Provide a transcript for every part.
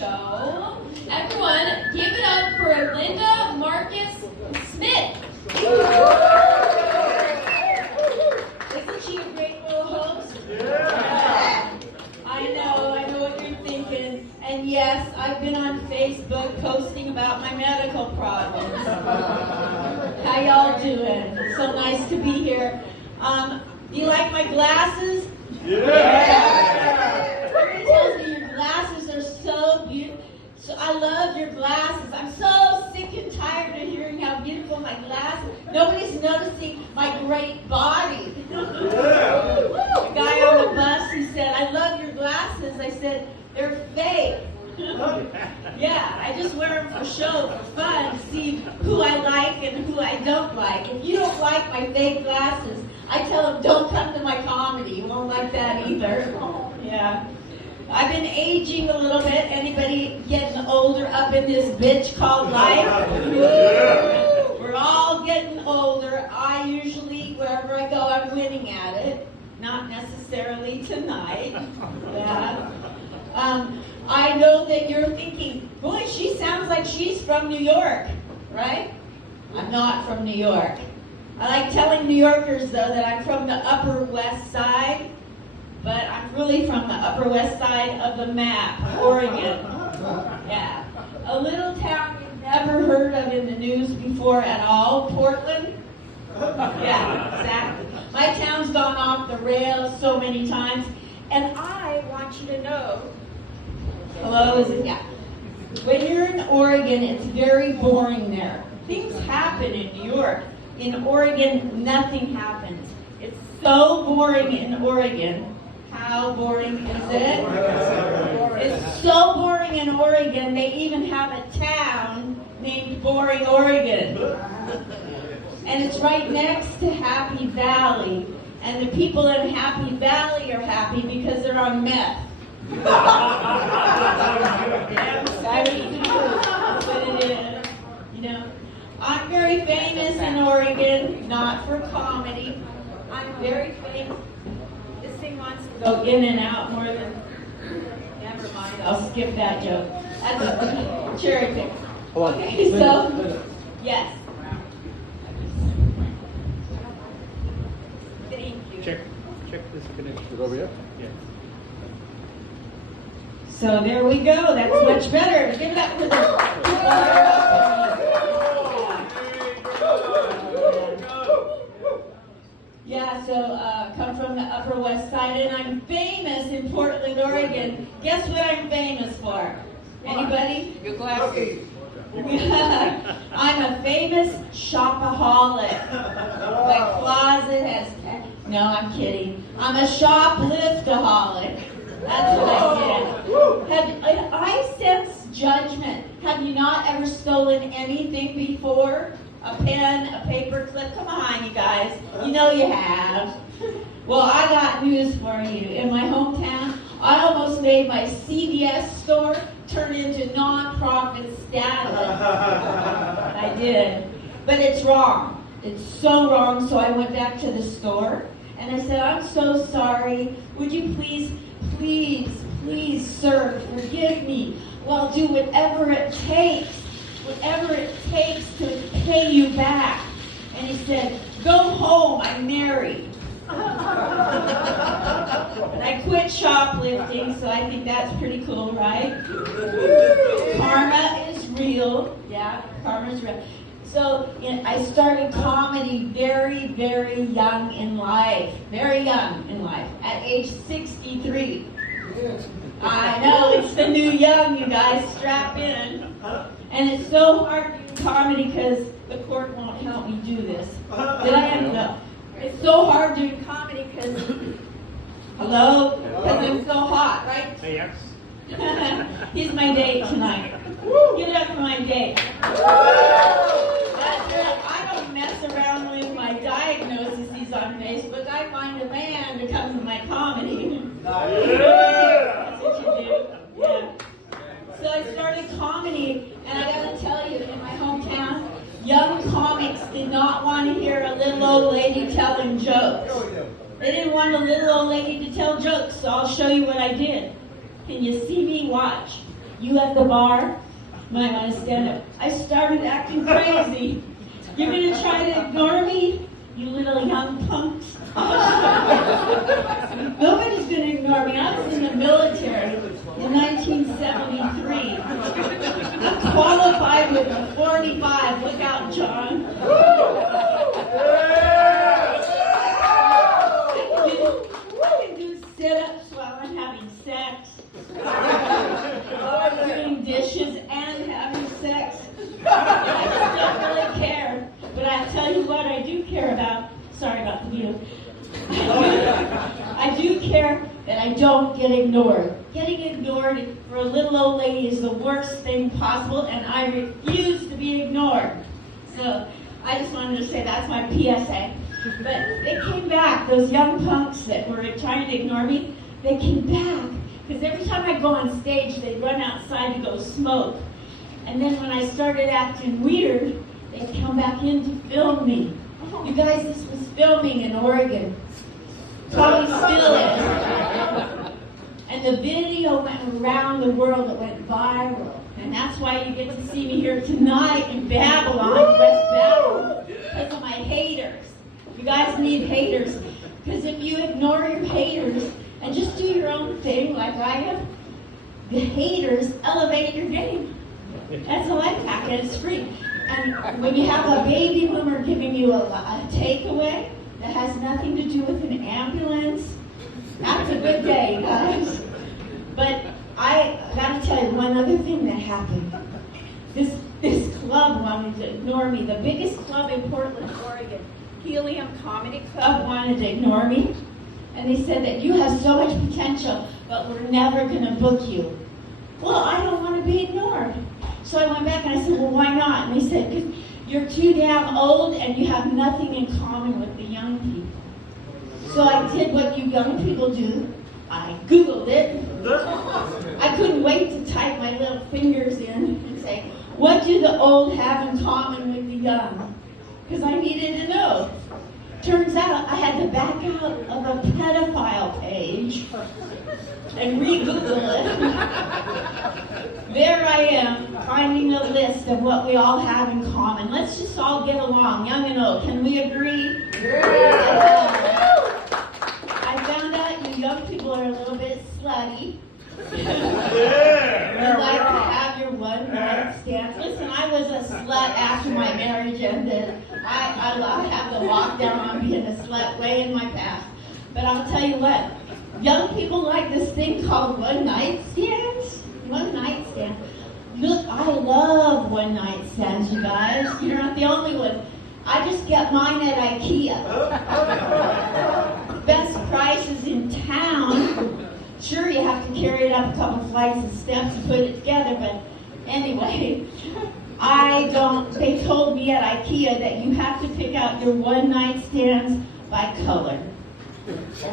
show. Everyone, give it up for Linda Marcus Smith. Isn't she a great little host? Yeah. I know what you're thinking. And yes, I've been on Facebook posting about my medical problems. How y'all doing? So nice to be here. Do you like my glasses? Yeah. Everybody tells me your glasses are so beautiful. So I love your glasses. I'm so sick and tired of hearing how beautiful my glasses. Nobody's noticing my great body. A guy on the bus, he said, "I love your glasses." I said, "They're fake." Yeah, I just wear them for show, for fun, to see who I like and who I don't like. If you don't like my fake glasses, I tell them, don't come to my comedy. You won't like that either. Yeah. I've been aging a little bit. Anybody getting older up in this bitch called life? We're all getting older. I usually, wherever I go, I'm winning at it. Not necessarily tonight. Yeah. I know that you're thinking, boy, she sounds like she's from New York, right? I'm not from New York. I like telling New Yorkers, though, that I'm from the Upper West Side, but I'm really from the Upper West Side of the map, Oregon. Yeah. A little town you've never heard of in the news before at all, Portland. Yeah, exactly. My town's gone off the rails so many times, and I want you to know, hello, is it? Yeah. When you're in Oregon, it's very boring there. Things happen in New York. In Oregon, nothing happens. It's so boring in Oregon. How boring is it? It's so boring in Oregon, they even have a town named Boring, Oregon. And it's right next to Happy Valley. And the people in Happy Valley are happy because they're on meth. Damn sorry. That's what it is. You know, I'm very famous in Oregon, not for comedy. I'm very famous. This thing wants to go in and out more than. Never mind. I'll skip that joke. That's a cherry pick. Okay, so yes. Thank you. Check this connection. Is it over here? Yeah. So there we go. That's much better. Give it up for Yeah, so come from the Upper West Side, and I'm famous in Portland, Oregon. Guess what I'm famous for? Anybody? Your glasses. I'm a famous shopaholic. My closet has... No, I'm kidding. I'm a shopliftaholic. That's what I did. I sense judgment. Have you not ever stolen anything before? A pen, a paper clip? Come on, you guys. You know you have. Well, I got news for you. In my hometown, I almost made my CVS store turn into nonprofit status. I did. But it's wrong. It's so wrong. So I went back to the store and I said, "I'm so sorry. Would you please, sir, forgive me. Well, I'll do whatever it takes to pay you back." And he said, "Go home, I'm married." And I quit shoplifting, so I think that's pretty cool, right? Karma is real. Yeah, karma is real. So I started comedy very, very young in life. Very young in life. At age 63. I know, it's the new young, you guys. Strap in. And it's so hard to do comedy because the court won't help me do this. Did I end up? It's so hard to do comedy because, hello? Because I'm so hot, right? Yes. He's my date tonight. Give it up for my date. That's it. I don't mess around with my diagnoses on Facebook. I find a man to come to my comedy. That's what you do. Yeah. So I started comedy, and I gotta tell you, in my hometown, young comics did not want to hear a little old lady telling jokes. They didn't want a little old lady to tell jokes, so I'll show you what I did. Can you see me? Watch. You at the bar might want to stand up. I started acting crazy. You're going to try to ignore me? You little young punks. Nobody's going to ignore me. I was in the military in 1973. I'm qualified with a 45. Look out, John. I can do sit-ups while I'm having sex. Or doing dishes and having sex. I just don't really care. But I tell you what I do care about. Sorry about the view. I do care that I don't get ignored. Getting ignored for a little old lady is the worst thing possible, and I refuse to be ignored. So I just wanted to say that's my PSA. But they came back, those young punks that were trying to ignore me, they came back. Because every time I go on stage, they'd run outside to go smoke. And then when I started acting weird, they'd come back in to film me. You guys, this was filming in Oregon. Probably still is. And the video went around the world. It went viral. And that's why you get to see me here tonight in Babylon, West Babylon, because of my haters. You guys need haters. Because if you ignore your haters and just do your own thing like I am, the haters elevate your game. That's a life hack, and it's free. And when you have a baby boomer giving you a takeaway that has nothing to do with an ambulance, that's a good day, guys. But I got to tell you one other thing that happened. This club wanted to ignore me. The biggest club in Portland, Oregon, Helium Comedy Club, wanted to ignore me. And they said that you have so much potential, but we're never going to book you. Well, I don't want to be ignored. So I went back and I said, well, why not? And they said, because you're too damn old and you have nothing in common with the young people. So I did what you young people do. I Googled it. I couldn't wait to type my little fingers in and say, what do the old have in common with the young? Because I needed to know. Turns out I had to back out of a pedophile page and re-Google it. There I am, finding a list of what we all have in common. Let's just all get along, young and old. Can we agree? Yeah. I found out you young people are a little bit slutty. You like to have your one-night stands. Listen, I was a slut after my marriage ended. I have the lockdown on being a slut way in my past. But I'll tell you what, young people like this thing called one-night stands. One-night stand. Look, I love one-night stands, you guys. You're not the only one. I just get mine at IKEA. Best prices in town. Sure, you have to carry it up a couple flights of steps to put it together, but anyway, they told me at IKEA that you have to pick out your one-night stands by color.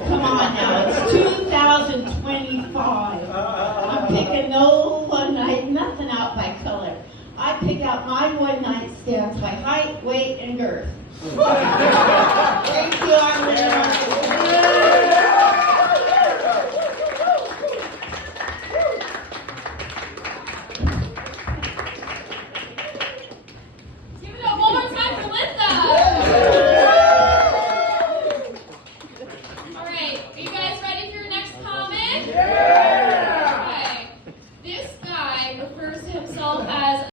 Come on now, it's 2025. I'm picking no one-night, nothing out by color. I pick out my one-night stands by height, weight, and girth.